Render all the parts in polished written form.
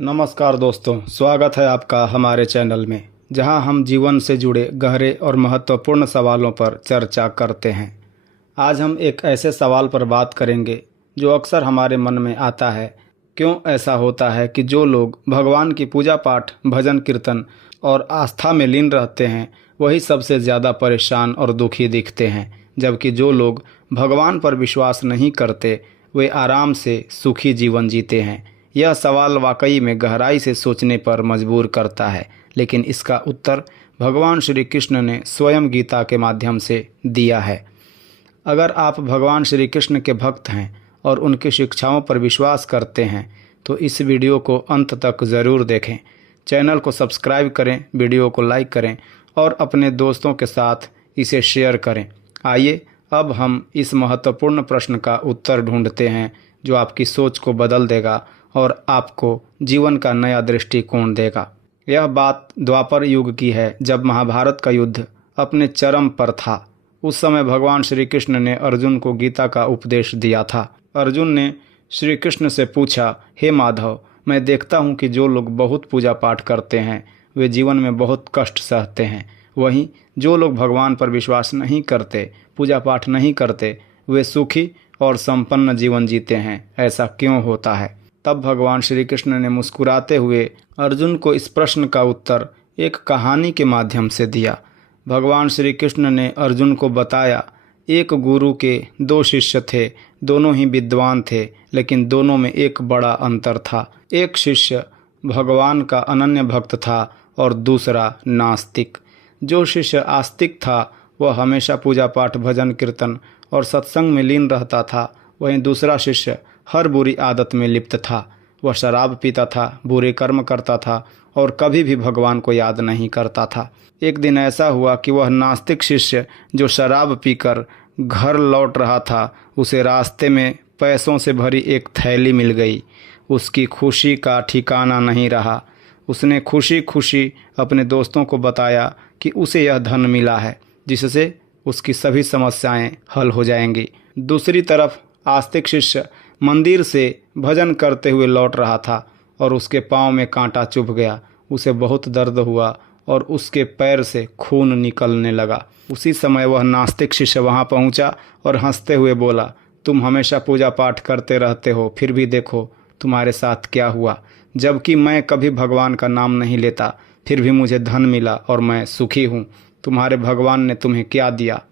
नमस्कार दोस्तों, स्वागत है आपका हमारे चैनल में, जहां हम जीवन से जुड़े गहरे और महत्वपूर्ण सवालों पर चर्चा करते हैं। आज हम एक ऐसे सवाल पर बात करेंगे जो अक्सर हमारे मन में आता है। क्यों ऐसा होता है कि जो लोग भगवान की पूजा पाठ, भजन कीर्तन और आस्था में लीन रहते हैं, वही सबसे ज़्यादा परेशान और दुखी दिखते हैं, जबकि जो लोग भगवान पर विश्वास नहीं करते, वे आराम से सुखी जीवन जीते हैं। यह सवाल वाकई में गहराई से सोचने पर मजबूर करता है, लेकिन इसका उत्तर भगवान श्री कृष्ण ने स्वयं गीता के माध्यम से दिया है। अगर आप भगवान श्री कृष्ण के भक्त हैं और उनकी शिक्षाओं पर विश्वास करते हैं, तो इस वीडियो को अंत तक ज़रूर देखें। चैनल को सब्सक्राइब करें, वीडियो को लाइक करें और अपने दोस्तों के साथ इसे शेयर करें। आइए अब हम इस महत्वपूर्ण प्रश्न का उत्तर ढूंढते हैं, जो आपकी सोच को बदल देगा और आपको जीवन का नया दृष्टिकोण देगा। यह बात द्वापर युग की है, जब महाभारत का युद्ध अपने चरम पर था। उस समय भगवान श्री कृष्ण ने अर्जुन को गीता का उपदेश दिया था। अर्जुन ने श्री कृष्ण से पूछा, हे माधव, मैं देखता हूँ कि जो लोग बहुत पूजा पाठ करते हैं, वे जीवन में बहुत कष्ट सहते हैं। वहीं जो लोग भगवान पर विश्वास नहीं करते, पूजा पाठ नहीं करते, वे सुखी और संपन्न जीवन जीते हैं। ऐसा क्यों होता है? तब भगवान श्री कृष्ण ने मुस्कुराते हुए अर्जुन को इस प्रश्न का उत्तर एक कहानी के माध्यम से दिया। भगवान श्री कृष्ण ने अर्जुन को बताया, एक गुरु के दो शिष्य थे, दोनों ही विद्वान थे, लेकिन दोनों में एक बड़ा अंतर था। एक शिष्य भगवान का अनन्य भक्त था और दूसरा नास्तिक। जो शिष्य आस्तिक था, वह हमेशा पूजा पाठ, भजन कीर्तन और सत्संग में लीन रहता था। वहीं दूसरा शिष्य हर बुरी आदत में लिप्त था। वह शराब पीता था, बुरे कर्म करता था और कभी भी भगवान को याद नहीं करता था। एक दिन ऐसा हुआ कि वह नास्तिक शिष्य, जो शराब पीकर घर लौट रहा था, उसे रास्ते में पैसों से भरी एक थैली मिल गई। उसकी खुशी का ठिकाना नहीं रहा। उसने खुशी खुशी अपने दोस्तों को बताया कि उसे यह धन मिला है, जिससे उसकी सभी समस्याएं हल हो जाएंगी। दूसरी तरफ आस्तिक शिष्य मंदिर से भजन करते हुए लौट रहा था और उसके पांव में कांटा चुभ गया। उसे बहुत दर्द हुआ और उसके पैर से खून निकलने लगा। उसी समय वह नास्तिक शिष्य वहां पहुंचा और हंसते हुए बोला, तुम हमेशा पूजा पाठ करते रहते हो, फिर भी देखो तुम्हारे साथ क्या हुआ। जबकि मैं कभी भगवान का नाम नहीं लेता, फिर भी मुझे धन मिला और मैं सुखी हूँ। तुम्हारे भगवान ने तुम्हें क्या दिया?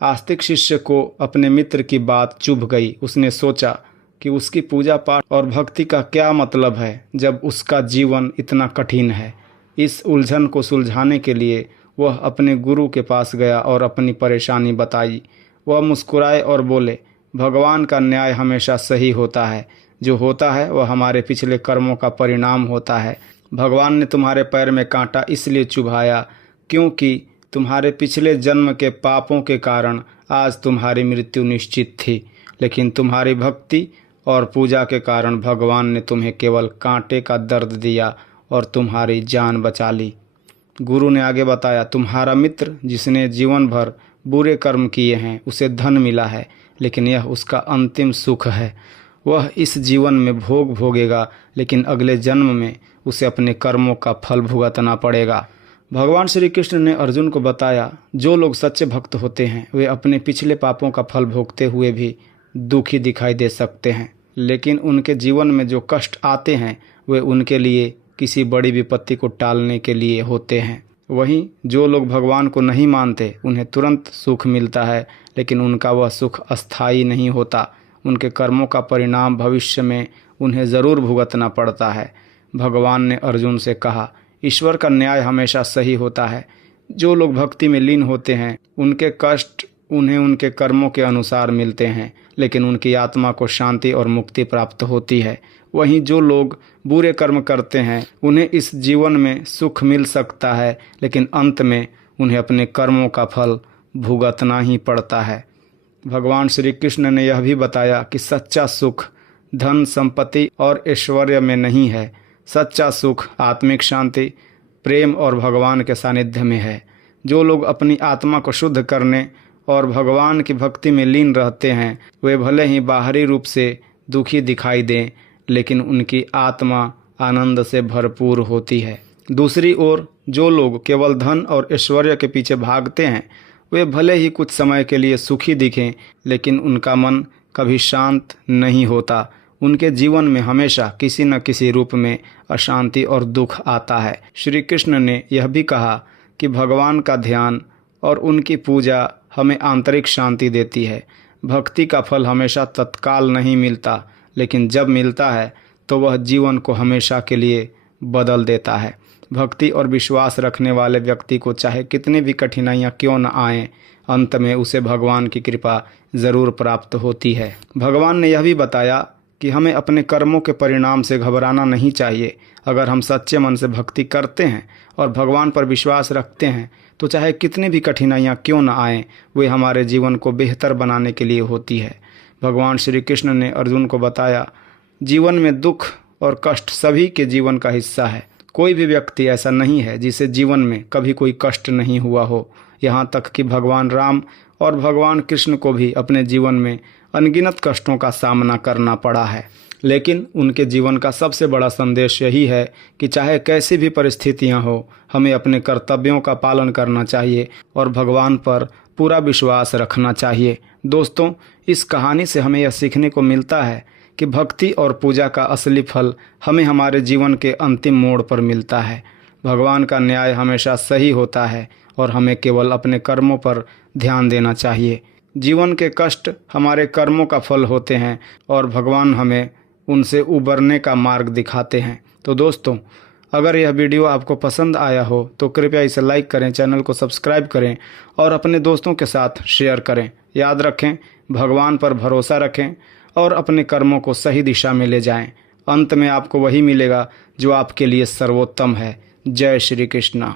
आस्तिक शिष्य को अपने मित्र की बात चुभ गई। उसने सोचा कि उसकी पूजा पाठ और भक्ति का क्या मतलब है, जब उसका जीवन इतना कठिन है। इस उलझन को सुलझाने के लिए वह अपने गुरु के पास गया और अपनी परेशानी बताई। वह मुस्कुराए और बोले, भगवान का न्याय हमेशा सही होता है। जो होता है वह हमारे पिछले कर्मों का परिणाम होता है। भगवान ने तुम्हारे पैर में कांटा इसलिए चुभाया क्योंकि तुम्हारे पिछले जन्म के पापों के कारण आज तुम्हारी मृत्यु निश्चित थी, लेकिन तुम्हारी भक्ति और पूजा के कारण भगवान ने तुम्हें केवल कांटे का दर्द दिया और तुम्हारी जान बचा ली। गुरु ने आगे बताया, तुम्हारा मित्र जिसने जीवन भर बुरे कर्म किए हैं, उसे धन मिला है, लेकिन यह उसका अंतिम सुख है। वह इस जीवन में भोग भोगेगा, लेकिन अगले जन्म में उसे अपने कर्मों का फल भुगतना पड़ेगा। भगवान श्री कृष्ण ने अर्जुन को बताया, जो लोग सच्चे भक्त होते हैं, वे अपने पिछले पापों का फल भोगते हुए भी दुखी दिखाई दे सकते हैं, लेकिन उनके जीवन में जो कष्ट आते हैं, वे उनके लिए किसी बड़ी विपत्ति को टालने के लिए होते हैं। वहीं जो लोग भगवान को नहीं मानते, उन्हें तुरंत सुख मिलता है, लेकिन उनका वह सुख अस्थायी नहीं होता। उनके कर्मों का परिणाम भविष्य में उन्हें ज़रूर भुगतना पड़ता है। भगवान ने अर्जुन से कहा, ईश्वर का न्याय हमेशा सही होता है। जो लोग भक्ति में लीन होते हैं, उनके कष्ट उन्हें उनके कर्मों के अनुसार मिलते हैं, लेकिन उनकी आत्मा को शांति और मुक्ति प्राप्त होती है। वहीं जो लोग बुरे कर्म करते हैं, उन्हें इस जीवन में सुख मिल सकता है, लेकिन अंत में उन्हें अपने कर्मों का फल भुगतना ही पड़ता है। भगवान श्री कृष्ण ने यह भी बताया कि सच्चा सुख धन, संपत्ति और ऐश्वर्य में नहीं है। सच्चा सुख आत्मिक शांति, प्रेम और भगवान के सानिध्य में है। जो लोग अपनी आत्मा को शुद्ध करने और भगवान की भक्ति में लीन रहते हैं, वे भले ही बाहरी रूप से दुखी दिखाई दें, लेकिन उनकी आत्मा आनंद से भरपूर होती है। दूसरी ओर जो लोग केवल धन और ऐश्वर्य के पीछे भागते हैं वे भले ही कुछ समय के लिए सुखी दिखें, लेकिन उनका मन कभी शांत नहीं होता। उनके जीवन में हमेशा किसी न किसी रूप में अशांति और दुख आता है। श्री कृष्ण ने यह भी कहा कि भगवान का ध्यान और उनकी पूजा हमें आंतरिक शांति देती है। भक्ति का फल हमेशा तत्काल नहीं मिलता, लेकिन जब मिलता है तो वह जीवन को हमेशा के लिए बदल देता है। भक्ति और विश्वास रखने वाले व्यक्ति को चाहे कितनी भी कठिनाइयाँ क्यों न आएं, अंत में उसे भगवान की कृपा ज़रूर प्राप्त होती है। भगवान ने यह भी बताया कि हमें अपने कर्मों के परिणाम से घबराना नहीं चाहिए। अगर हम सच्चे मन से भक्ति करते हैं और भगवान पर विश्वास रखते हैं तो चाहे कितनी भी कठिनाइयाँ क्यों न आएं, वे हमारे जीवन को बेहतर बनाने के लिए होती है। भगवान श्री कृष्ण ने अर्जुन को बताया, जीवन में दुख और कष्ट सभी के जीवन का हिस्सा है। कोई भी व्यक्ति ऐसा नहीं है जिसे जीवन में कभी कोई कष्ट नहीं हुआ हो। यहाँ तक कि भगवान राम और भगवान कृष्ण को भी अपने जीवन में अनगिनत कष्टों का सामना करना पड़ा है, लेकिन उनके जीवन का सबसे बड़ा संदेश यही है कि चाहे कैसी भी परिस्थितियाँ हो, हमें अपने कर्तव्यों का पालन करना चाहिए और भगवान पर पूरा विश्वास रखना चाहिए। दोस्तों, इस कहानी से हमें यह सीखने को मिलता है कि भक्ति और पूजा का असली फल हमें हमारे जीवन के अंतिम मोड़ पर मिलता है। भगवान का न्याय हमेशा सही होता है और हमें केवल अपने कर्मों पर ध्यान देना चाहिए। जीवन के कष्ट हमारे कर्मों का फल होते हैं और भगवान हमें उनसे उबरने का मार्ग दिखाते हैं। तो दोस्तों, अगर यह वीडियो आपको पसंद आया हो तो कृपया इसे लाइक करें, चैनल को सब्सक्राइब करें और अपने दोस्तों के साथ शेयर करें। याद रखें, भगवान पर भरोसा रखें और अपने कर्मों को सही दिशा में ले जाएं। अंत में आपको वही मिलेगा जो आपके लिए सर्वोत्तम है। जय श्री कृष्ण।